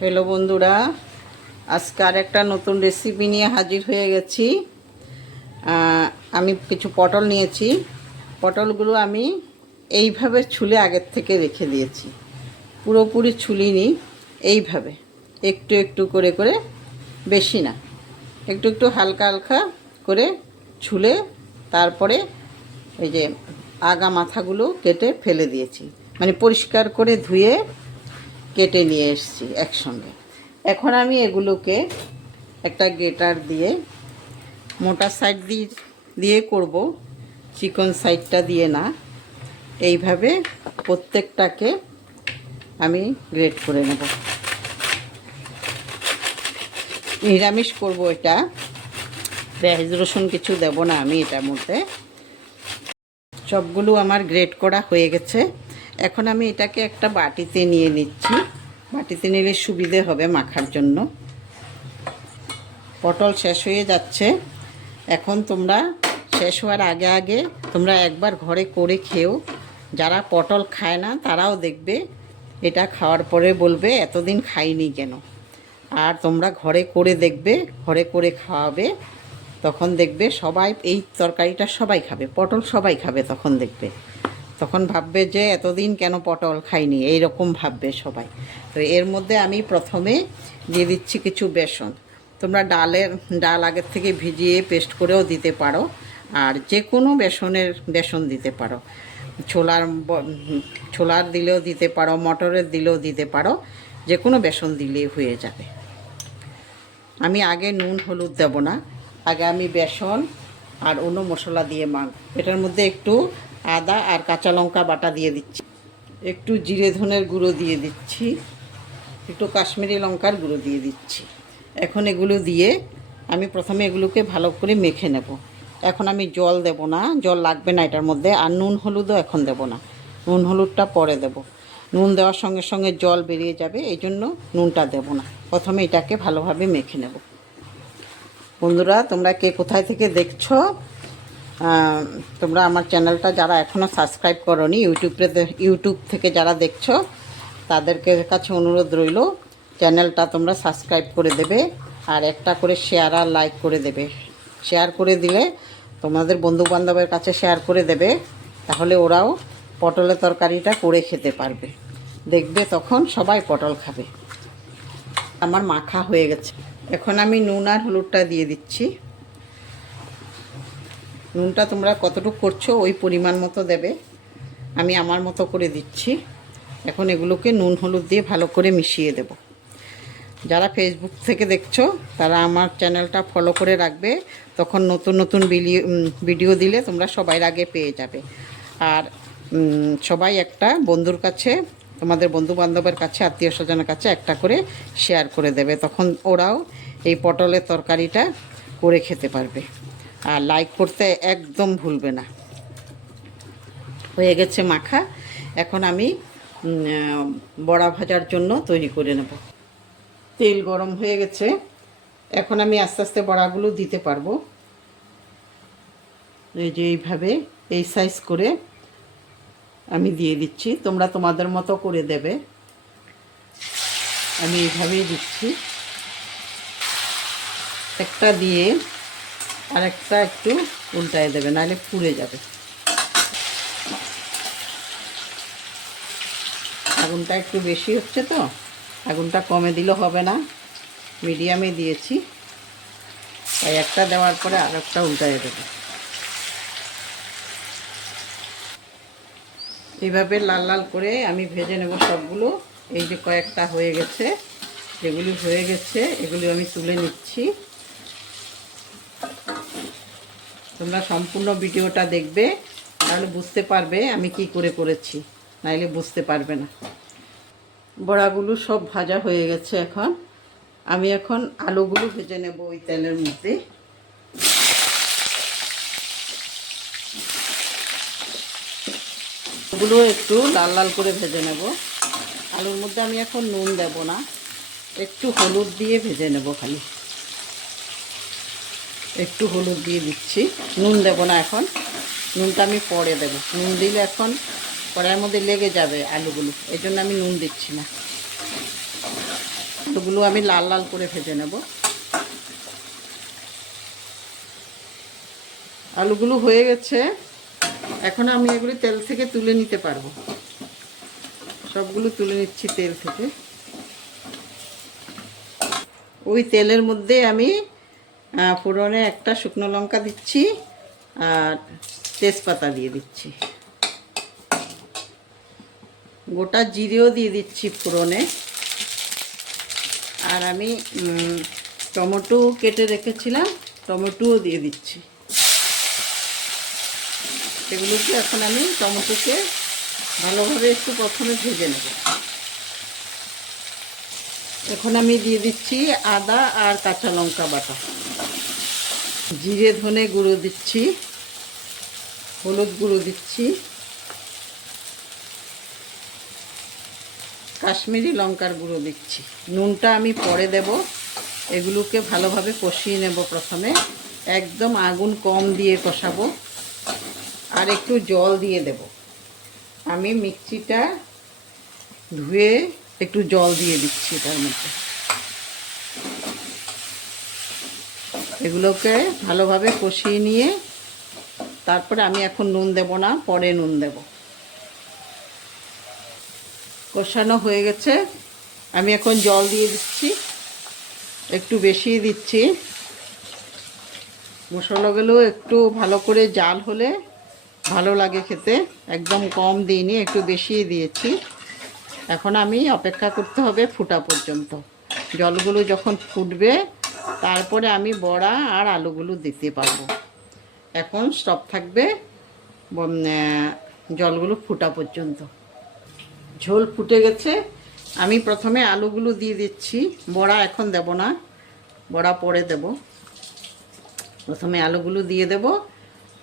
Hello বন্ধুরা, আজকে আর একটা নতুন রেসিপি নিয়ে হাজির হয়ে গেছি। আমি কিছু পটল নিয়েছি। পটলগুলো আমি এইভাবে ছুলে আগের থেকে রেখে দিয়েছি, পুরোপুরি ছুলিনি। এইভাবে একটু একটু করে করে, বেশি না, একটু একটু হালকা হালকা করে ছুলে তারপরে এই যে আগা মাথাগুলো কেটে ফেলে দিয়েছি, মানে পরিষ্কার করে ধুয়ে কেটে নিয়ে এসেছি একসঙ্গে। এখন আমি এগুলোকে একটা গ্রেটার দিয়ে, মোটা সাইড দিয়ে করব, চিকন সাইডটা দিয়ে না। এইভাবে প্রত্যেকটাকে আমি গ্রেট করে নেব। নিরামিষ করব এটা, পেঁয়াজ রসুন কিছু দেব না আমি এটার মধ্যে। সবগুলো আমার গ্রেট করা হয়ে গেছে। এখন আমি এটাকে একটা বাটিতে নিয়ে নিচ্ছি। বাটিতে নিলে সুবিধে হবে মাখার জন্য। পটল শেষ হয়ে যাচ্ছে। এখন তোমরা শেষ হওয়ার আগে আগে তোমরা একবার ঘরে করে খেও। যারা পটল খায় না তারাও দেখবে, এটা খাওয়ার পরে বলবে এতদিন খাইনি কেন। আর তোমরা ঘরে করে দেখবে, ঘরে করে খাওয়াবে, তখন দেখবে সবাই এই তরকারিটা সবাই খাবে, পটল সবাই খাবে। তখন দেখবে, তখন ভাববে যে এতদিন কেন পটল খাইনি, এই রকম ভাববে সবাই। তো এর মধ্যে আমি প্রথমে দিয়ে দিচ্ছি কিছু বেসন। তোমরা ডাল আগের থেকে ভিজিয়ে পেস্ট করেও দিতে পারো, আর যে কোনো বেসন দিতে পারো। ছোলার দিলেও দিতে পারো, মটরের দিলেও দিতে পারো, যে কোনো বেসন দিলেই হয়ে যাবে। আমি আগে নুন হলুদ দেব না, আগে আমি বেসন আর অন্য মশলা দিয়ে মাখব। এটার মধ্যে একটু আদা আর কাঁচা লঙ্কা বাটা দিয়ে দিচ্ছি, একটু জিরে ধনের গুঁড়ো দিয়ে দিচ্ছি, একটু কাশ্মীরি লঙ্কার গুঁড়ো দিয়ে দিচ্ছি। এখন এগুলো দিয়ে আমি প্রথমে এগুলোকে ভালো করে মেখে নেব। এখন আমি জল দেব না, জল লাগবে না এটার মধ্যে। আর নুন হলুদও এখন দেব না, নুন হলুদটা পরে দেব। নুন দেওয়ার সঙ্গে সঙ্গে জল বেরিয়ে যাবে, এই জন্য নুনটা দেব না। প্রথমে এটাকে ভালোভাবে মেখে নেব। বন্ধুরা, তোমরা কে কোথায় থেকে দেখছো, তোমরা আমার চ্যানেলটা যারা এখনও সাবস্ক্রাইব করোনি, ইউটিউব থেকে যারা দেখছো, তাদেরকে কাছে অনুরোধ রইল, চ্যানেলটা তোমরা সাবস্ক্রাইব করে দেবে, আর একটা করে শেয়ার আর লাইক করে দেবে। শেয়ার করে দিলে তোমাদের বন্ধুবান্ধবের কাছে শেয়ার করে দেবে, তাহলে ওরাও পটলের তরকারিটা করে খেতে পারবে। দেখবে তখন সবাই পটল খাবে। আমার মাখা হয়ে গেছে। এখন আমি নুন আর হলুদটা দিয়ে দিচ্ছি। নুনটা তোমরা কতটুকু করছো ওই পরিমাণ মতো দেবে, আমি আমার মতো করে দিচ্ছি। এখন এগুলোকে নুন হলুদ দিয়ে ভালো করে মিশিয়ে দেব। যারা ফেসবুক থেকে দেখছো তারা আমার চ্যানেলটা ফলো করে রাখবে, তখন নতুন নতুন ভিডিও দিলে তোমরা সবার আগে পেয়ে যাবে। আর সবাই একটা বন্ধুর কাছে, তোমাদের বন্ধুবান্ধবের কাছে, আত্মীয় স্বজনের কাছে একটা করে শেয়ার করে দেবে, তখন ওরাও এই পটলের তরকারিটা করে খেতে পারবে। আর লাইক করতে একদম ভুলবে না। হয়ে গেছে মাখা। এখন আমি বড়া ভাজার জন্য তৈরি করে নেব। তেল গরম হয়ে গেছে, এখন আমি আস্তে আস্তে বড়াগুলো দিতে পারবো। এই যে এইভাবে এই সাইজ করে আমি দিয়ে দিচ্ছি, তোমরা তোমাদের মতো করে দেবে। আমি এইভাবেই দিচ্ছি, একটা দিয়ে আর একটা একটু উল্টায় দেবে, নাহলে পুড়ে যাবে। আগুনটা একটু বেশি হচ্ছে, তো আগুনটা কমে দিলে হবে না, মিডিয়ামে দিয়েছি। তাই একটা দেওয়ার পরে আর একটা উল্টায় দেবে। এইভাবে লাল লাল করে আমি ভেজে নেব সবগুলো। এই যে কয়েকটা হয়ে গেছে, যেগুলি হয়ে গেছে এগুলি আমি তুলে নিচ্ছি। তোমরা সম্পূর্ণ ভিডিওটা দেখবে, তাহলে বুঝতে পারবে আমি কি করে করেছি, নাইলে বুঝতে পারবে না। বড়াগুলো সব ভাজা হয়ে গেছে। এখন আমি আলুগুলো ভেজে নেব ওই তেলের মধ্যে। ওগুলো একটু লাল লাল করে ভেজে নেব। আলুর মধ্যে আমি এখন নুন দেব না, একটু হলুদ দিয়ে ভেজে নেব। খালি একটু হলুদ দিয়ে দিচ্ছি, নুন দেব না এখন। নুনটা আমি পরে দেব, নুন দিলে এখন কড়াইয়ের মধ্যে লেগে যাবে আলুগুলো, এই জন্য আমি নুন দিচ্ছি না। আলুগুলো আমি লাল লাল করে ভেজে নেব। আলুগুলো হয়ে গেছে, এখন আমি এগুলি তেল থেকে তুলে নিতে পারবো। সবগুলো তুলে নিচ্ছি তেল থেকে। ওই তেলের মধ্যে আমি ফোড়নে একটা শুকনো লঙ্কা দিচ্ছি আর তেজপাতা দিয়ে দিচ্ছি, গোটা জিরেও দিয়ে দিচ্ছি ফোড়নে। আর আমি টমেটো কেটে রেখেছিলাম, টমেটোও দিয়ে দিচ্ছি। এগুলোকে এখন আমি টমেটোকে ভালোভাবে একটু প্রথমে ভেজে নেব। এখন আমি দিয়ে দিচ্ছি আদা আর কাঁচা লঙ্কা বাটা, জিরে ধনে গুঁড়ো দিচ্ছি, হলুদ গুঁড়ো দিচ্ছি, কাশ্মীরি লঙ্কার গুঁড়ো দিচ্ছি। নুনটা আমি পরে দেব। এগুলোকে ভালোভাবে কষিয়ে নেব প্রথমে, একদম আগুন কম দিয়ে কষাবো। আর একটু জল দিয়ে দেব। আমি মিক্সিটা ধুয়ে একটু জল দিয়ে দিচ্ছি তার মধ্যে। এগুলোকে ভালোভাবে কষিয়ে নিয়ে তারপরে আমি এখন নুন দেব না, পরে নুন দেব। কষানো হয়ে গেছে, আমি এখন জল দিয়ে দিচ্ছি, একটু বেশি দিচ্ছি। মশলাগুলো একটু ভালো করে জাল হলে ভালো লাগে খেতে, একদম কম দিইনি, একটু বেশি দিয়েছি। এখন আমি অপেক্ষা করতে হবে ফুটা পর্যন্ত। জলগুলো যখন ফুটবে তারপরে আমি বড়া আর আলুগুলো দিতে পারবো। এখন স্টপ থাকবে জলগুলো ফুটা পর্যন্ত। ঝোল ফুটে গেছে, আমি প্রথমে আলুগুলো দিয়ে দিচ্ছি। বড়া এখন দেব না, বড়া পরে দেব। প্রথমে আলুগুলো দিয়ে দেব,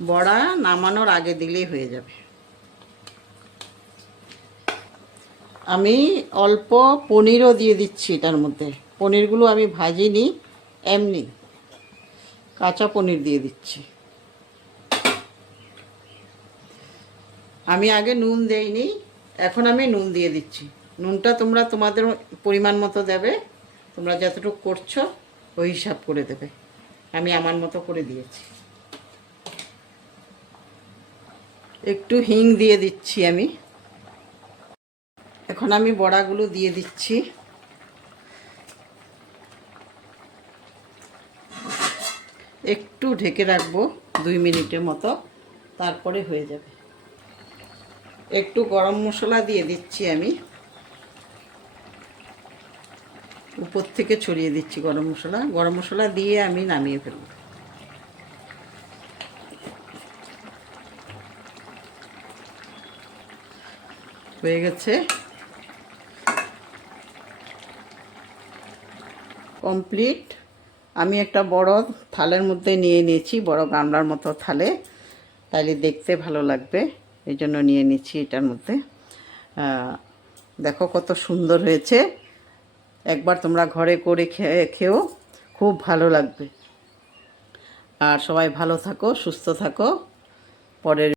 বড়া নামানোর আগে দিলেই হয়ে যাবে। আমি অল্প পনিরও দিয়ে দিচ্ছি এটার মধ্যে। পনিরগুলো আমি ভাজিনি, এমনি কাঁচা পনির দিয়ে দিচ্ছি। আমি আগে নুন দেইনি, এখন আমি নুন দিয়ে দিচ্ছি। নুনটা তোমরা তোমাদের পরিমাণ মতো দেবে, তোমরা যতটুকু করছো ওই হিসাব করে দেবে। আমি আমার মতো করে দিয়েছি। একটু হিং দিয়ে দিচ্ছি আমি। এখন আমি বড়াগুলো দিয়ে দিচ্ছি। একটু ঢেকে রাখবো 2 মিনিটের মতো, তারপরে হয়ে যাবে। একটু গরম মশলা দিয়ে দিচ্ছি আমি, উপর থেকে ছড়িয়ে দিচ্ছি গরম মশলা। গরম মশলা দিয়ে আমি নামিয়ে ফেলব। হয়ে গেছে, কমপ্লিট। আমি একটা বড় থালের মধ্যে নিয়ে নিয়েছি, বড় গামলার মতো থালে, তাইলে দেখতে ভালো লাগবে, এই জন্য নিয়ে নিচ্ছি এটার মধ্যে। দেখো কত সুন্দর হয়েছে। একবার তোমরা ঘরে করে খেও, খুব ভালো লাগবে। আর সবাই ভালো থাকো, সুস্থ থাকো। পরের